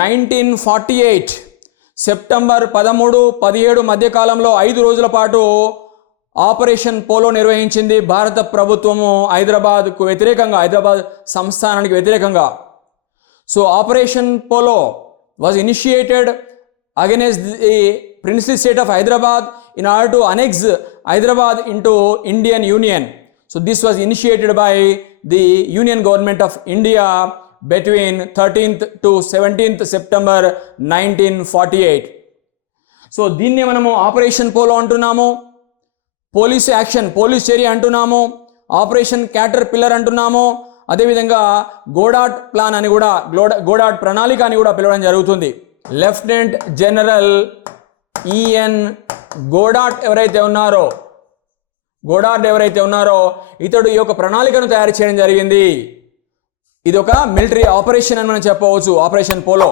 1948 September 13-17 మధ్యకాలంలో 5 రోజుల పాటు ఆపరేషన్ పోలో నిర్వహించింది భారత ప్రభుత్వము హైదరాబాద్కు వ్యతిరేకంగా, హైదరాబాద్ సంస్థానానికి వ్యతిరేకంగా. So operation polo was initiated against the princely state of Hyderabad in order to annex Hyderabad into Indian Union. So this was initiated by the Union Government of India between 13th to 17th September 1948. So దీన్ని మనము operation polo అంటున్నాము, police action, police చర్య అంటున్నాము, operation క్యాటర్ pillar అంటున్నాము, అదేవిధంగా గోడాట్ plan అని కూడా, గోడాట్ ప్రణాళిక అని కూడా పిలవడం జరుగుతుంది. లెఫ్టినెంట్ జనరల్ ఈఎన్ గోడాట్ ఎవరైతే ఉన్నారో ఇతడు ఈ యొక్క ప్రణాళికను తయారు చేయడం జరిగింది. ఇది ఒక మిలిటరీ ఆపరేషన్ అని మనం చెప్పవచ్చు, ఆపరేషన్ పోలో.